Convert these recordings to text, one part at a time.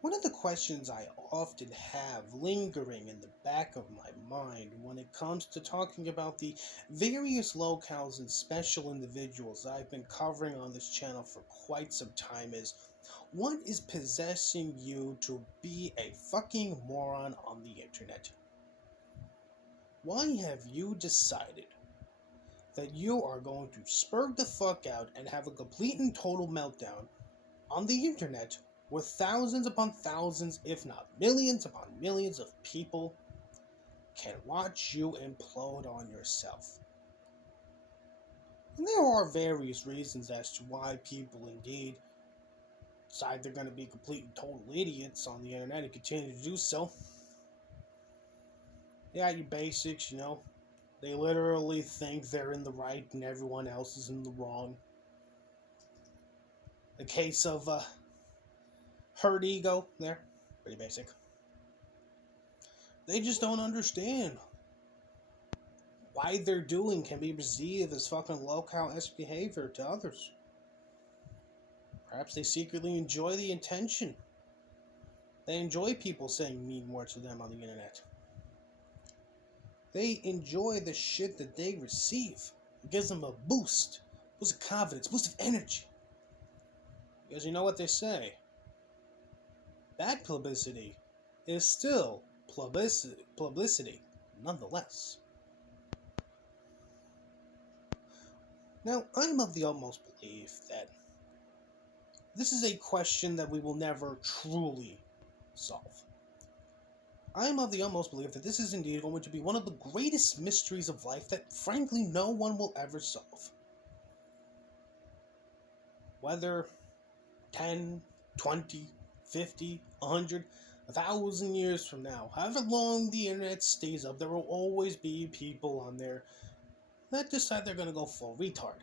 One of the questions I often have lingering in the back of my mind when it comes to talking about the various locales and special individuals I've been covering on this channel for quite some time is what is possessing you to be a fucking moron on the internet? Why have you decided that you are going to spur the fuck out and have a complete and total meltdown on the internet where thousands upon thousands, if not millions upon millions of people can watch you implode on yourself? And there are various reasons as to why people indeed decide they're going to be complete and total idiots on the internet and continue to do so. Yeah, your basics, they literally think they're in the right and everyone else is in the wrong. The case of herd ego there, pretty basic. They just don't understand why they're doing can be perceived as fucking locale-esque behavior to others. Perhaps they secretly enjoy the intention. They enjoy people saying mean words to them on the internet. They enjoy the shit that they receive. It gives them a boost of confidence, boost of energy. Because you know what they say? Bad publicity is still publicity nonetheless. Now, I am of the utmost belief that this is a question that we will never truly solve. I am of the utmost belief that this is indeed going to be one of the greatest mysteries of life that, frankly, no one will ever solve. Whether 10, 20, 50, 100, 1,000 years from now, however long the internet stays up, there will always be people on there that decide they're going to go full retard.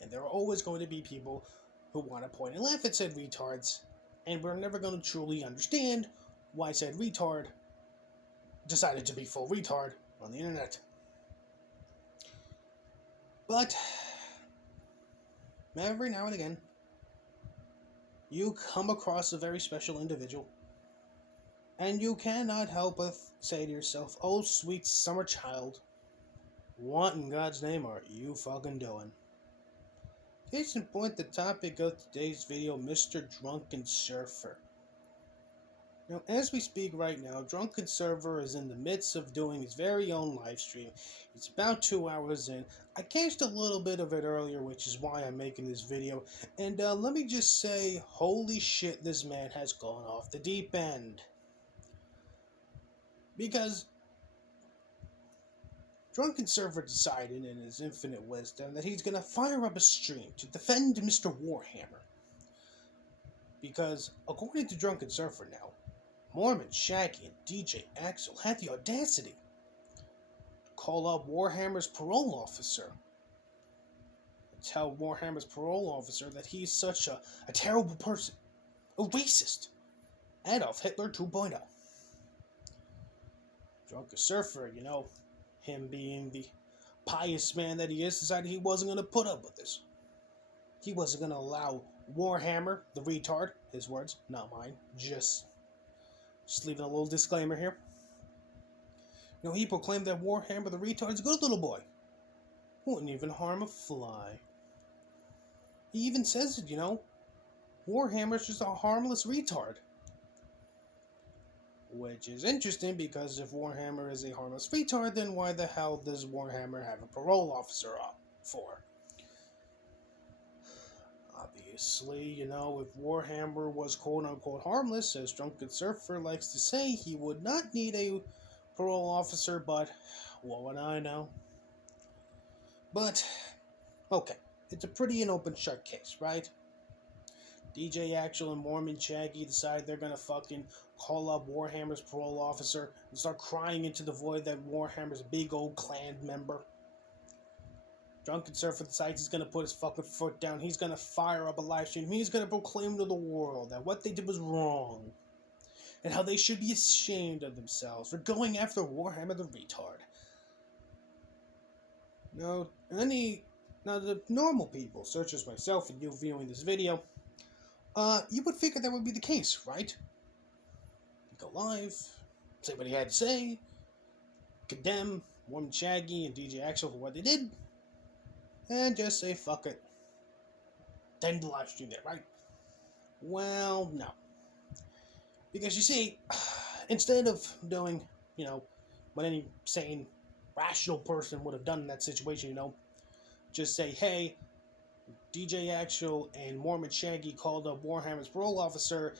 And there are always going to be people who want to point and laugh at said retards, and we're never going to truly understand why said retard decided to be full retard on the internet. But every now and again, you come across a very special individual, and you cannot help but say to yourself, "Oh, sweet summer child, what in God's name are you fucking doing?" Case in point, the topic of today's video, Mr. Drunken Surfer. Now, as we speak right now, Drunken Surfer is in the midst of doing his very own live stream. It's about 2 hours in. I catched a little bit of it earlier, which is why I'm making this video. And let me just say, holy shit, this man has gone off the deep end. Because Drunken Surfer decided in his infinite wisdom that he's going to fire up a stream to defend Mr. Warhammer. Because, according to Drunken Surfer now, Mormon Shaggy and DJ Axel had the audacity to call up Warhammer's parole officer and tell Warhammer's parole officer that he's such a terrible person, a racist, Adolf Hitler 2.0. Drunken Surfer, him being the pious man that he is, decided he wasn't going to put up with this. He wasn't going to allow Warhammer, the retard, his words, not mine, just leaving a little disclaimer here. He proclaimed that Warhammer the retard is a good little boy. Wouldn't even harm a fly. He even says it, Warhammer's just a harmless retard. Which is interesting because if Warhammer is a harmless retard, then why the hell does Warhammer have a parole officer up for? Obviously, if Warhammer was quote-unquote harmless, as Drunken Surfer likes to say, he would not need a parole officer, but what would I know? But, okay, it's a pretty and open shut case, right? DJ Axel and Mormon Shaggy decide they're gonna fucking call up Warhammer's parole officer and start crying into the void that Warhammer's a big old clan member. Drunken Surfer decides he's gonna put his fucking foot down. He's gonna fire up a live stream. He's gonna proclaim to the world that what they did was wrong. And how they should be ashamed of themselves for going after Warhammer the retard. Now, the normal people, such as myself and you viewing this video, you would figure that would be the case, right? go live, say what he had to say, condemn Mormon Shaggy and DJ Axel for what they did, and just say fuck it. End the live stream there, right? Well, no. Because you see, instead of doing, what any sane, rational person would have done in that situation, just say, hey, DJ Axel and Mormon Shaggy called up Warhammer's parole officer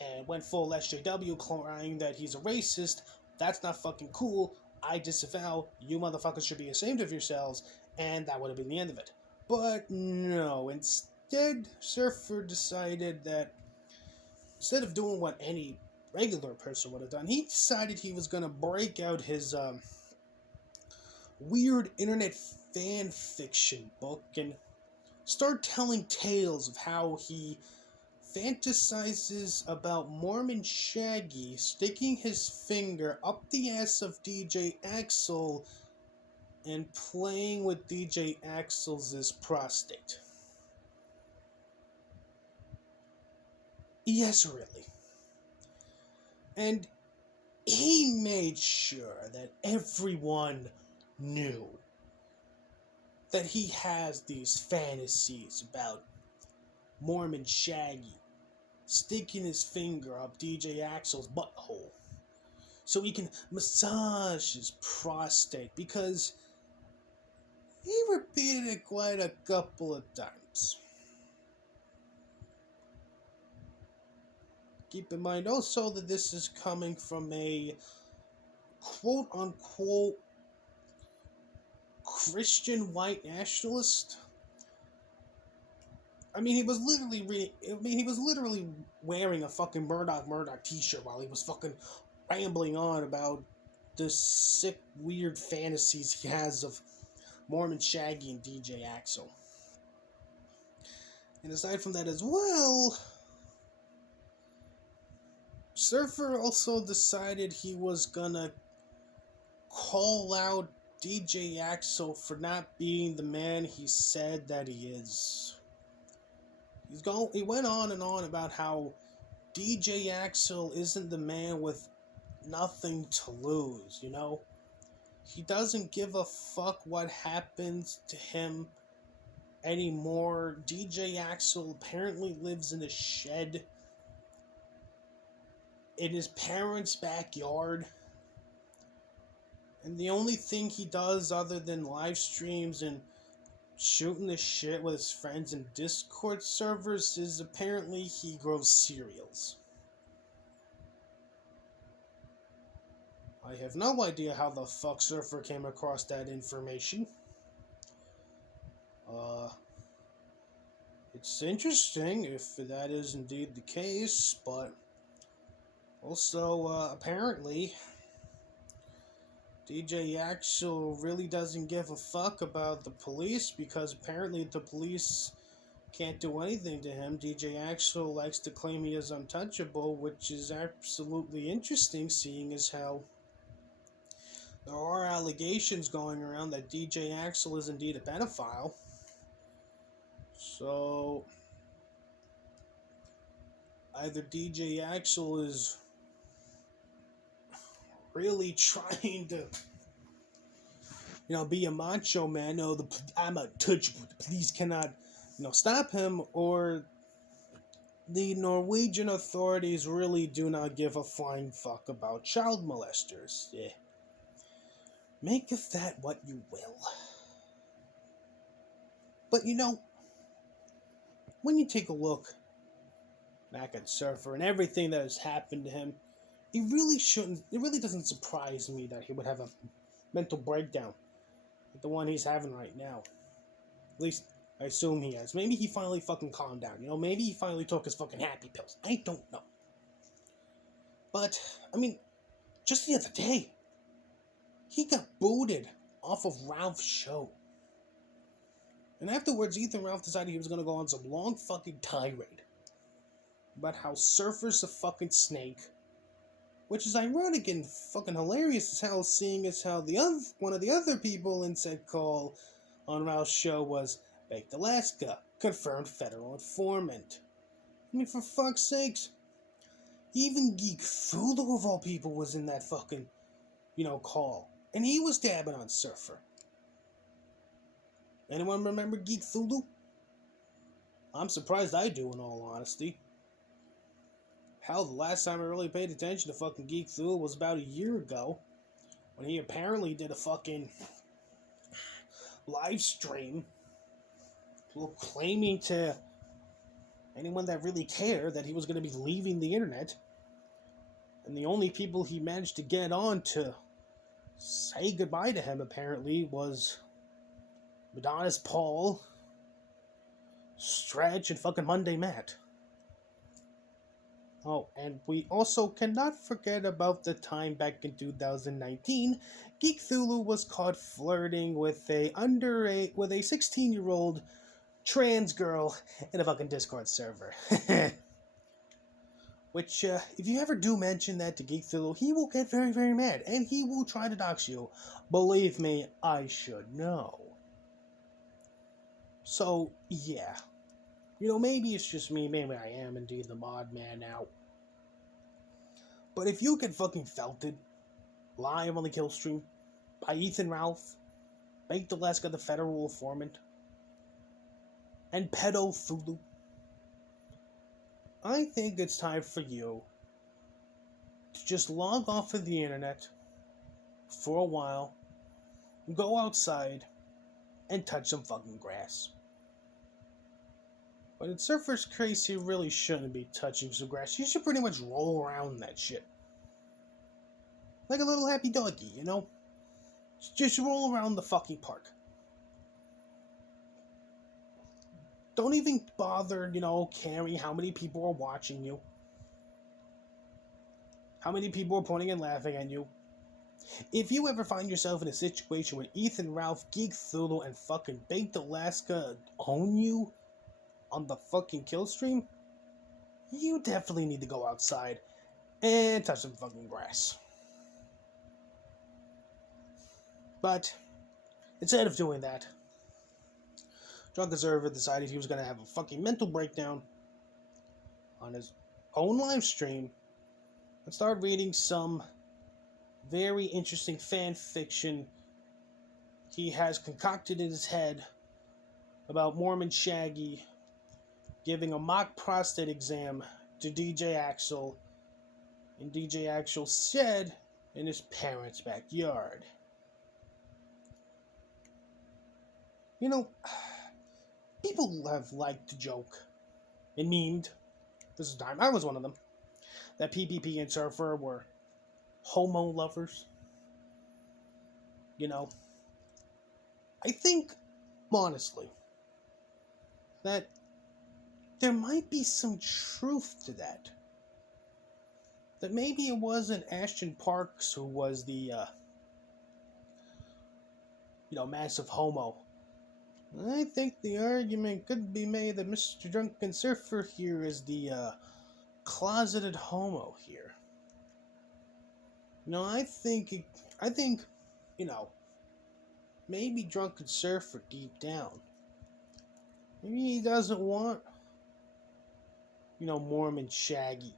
and went full SJW, crying that he's a racist. That's not fucking cool. I disavow. You motherfuckers should be ashamed of yourselves. And that would have been the end of it. But no. Instead, Surfer decided that instead of doing what any regular person would have done, he decided he was going to break out his weird internet fan fiction book and start telling tales of how he fantasizes about Mormon Shaggy sticking his finger up the ass of DJ Axel and playing with DJ Axel's prostate. Yes, really. And he made sure that everyone knew that he has these fantasies about Mormon Shaggy sticking his finger up DJ Axel's butthole so he can massage his prostate, because he repeated it quite a couple of times. Keep in mind also that this is coming from a quote-unquote Christian white nationalist. He was literally wearing a fucking Murdoch t-shirt while he was fucking rambling on about the sick, weird fantasies he has of Mormon Shaggy and DJ Axel. And aside from that as well, Surfer also decided he was gonna call out DJ Axel for not being the man he said that he is. He went on and on about how DJ Axel isn't the man with nothing to lose, He doesn't give a fuck what happens to him anymore. DJ Axel apparently lives in a shed in his parents' backyard. And the only thing he does other than live streams and shooting the shit with his friends in Discord servers is apparently he grows cereals. I have no idea how the fuck Surfer came across that information. It's interesting if that is indeed the case, but also, apparently, DJ Axel really doesn't give a fuck about the police, because apparently the police can't do anything to him. DJ Axel likes to claim he is untouchable, which is absolutely interesting, seeing as how there are allegations going around that DJ Axel is indeed a pedophile. So, either DJ Axel is really trying to, be a macho man. No, I'm untouchable. The police cannot, stop him, or the Norwegian authorities really do not give a flying fuck about child molesters. Yeah. Make of that what you will. But when you take a look back at Surfer and everything that has happened to him, it really doesn't surprise me that he would have a mental breakdown like the one he's having right now. At least, I assume he has. Maybe he finally fucking calmed down, Maybe he finally took his fucking happy pills. I don't know. But, just the other day, he got booted off of Ralph's show. And afterwards, Ethan Ralph decided he was going to go on some long fucking tirade about how Surfer's a fucking snake, which is ironic and fucking hilarious as hell, seeing as how one of the other people in said call on Ralph's show was Baked Alaska, confirmed federal informant. For fuck's sakes. Even Geek Thulu of all people was in that fucking, call. And he was dabbing on Surfer. Anyone remember Geek Thulu? I'm surprised I do, in all honesty. Hell, the last time I really paid attention to fucking Geek Thulu was about a year ago, when he apparently did a fucking live stream claiming to anyone that really cared that he was going to be leaving the internet. And the only people he managed to get on to say goodbye to him, apparently, was Madonna's Paul, Stretch, and fucking Monday Matt. Oh, and we also cannot forget about the time back in 2019, Geek Thulu was caught flirting with a 16-year-old trans girl in a fucking Discord server. Which, if you ever do mention that to Geek Thulu, he will get very, very mad, and he will try to dox you. Believe me, I should know. So, yeah. Maybe it's just me, maybe I am indeed the mod man now. But if you get fucking felted, live on the kill stream, by Ethan Ralph, Baked Alaska the federal informant, and Pedo Thulu, I think it's time for you to just log off of the internet for a while, go outside, and touch some fucking grass. But in Surfer's case, he really shouldn't be touching some grass. He should pretty much roll around that shit. Like a little happy doggy, Just roll around the fucking park. Don't even bother, caring how many people are watching you. How many people are pointing and laughing at you. If you ever find yourself in a situation where Ethan Ralph, Geek Thulu, and fucking Baked Alaska own you on the fucking kill stream, you definitely need to go outside and touch some fucking grass. But instead of doing that, Drunken Surfer decided he was going to have a fucking mental breakdown on his own live stream and start reading some very interesting fan fiction he has concocted in his head about Mormon Shaggy giving a mock prostate exam to DJ Axel in DJ Axel's shed in his parents' backyard. People have liked to joke and memed, this is time, I was one of them, that PPP and Surfer were homo lovers. I think, honestly, that there might be some truth to that. That maybe it wasn't Ashton Parks who was the, massive homo. I think the argument could be made that Mr. Drunken Surfer here is the, closeted homo here. I think, maybe Drunken Surfer deep down. Maybe he doesn't want, Mormon Shaggy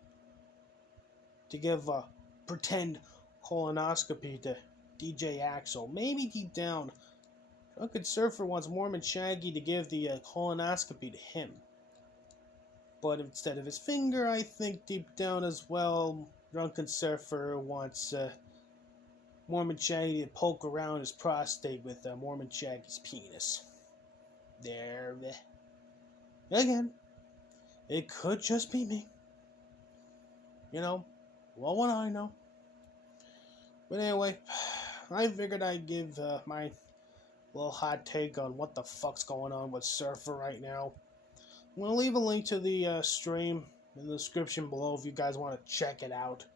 to give a pretend colonoscopy to DJ Axel. Maybe deep down, Drunken Surfer wants Mormon Shaggy to give the colonoscopy to him. But instead of his finger, I think deep down as well, Drunken Surfer wants Mormon Shaggy to poke around his prostate with Mormon Shaggy's penis. There. Again, it could just be me. What would I know? But anyway, I figured I'd give my little hot take on what the fuck's going on with Surfer right now. I'm going to leave a link to the stream in the description below if you guys want to check it out.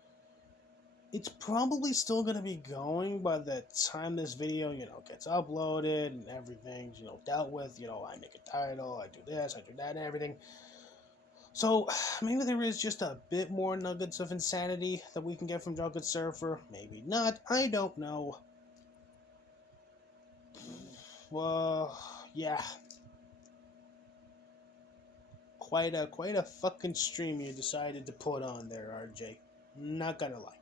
It's probably still going to be going by the time this video, gets uploaded and everything's, dealt with. I make a title, I do this, I do that, and everything. So, maybe there is just a bit more nuggets of insanity that we can get from Drunken Surfer. Maybe not. I don't know. Well, yeah. Quite a fucking stream you decided to put on there, RJ. Not gonna lie.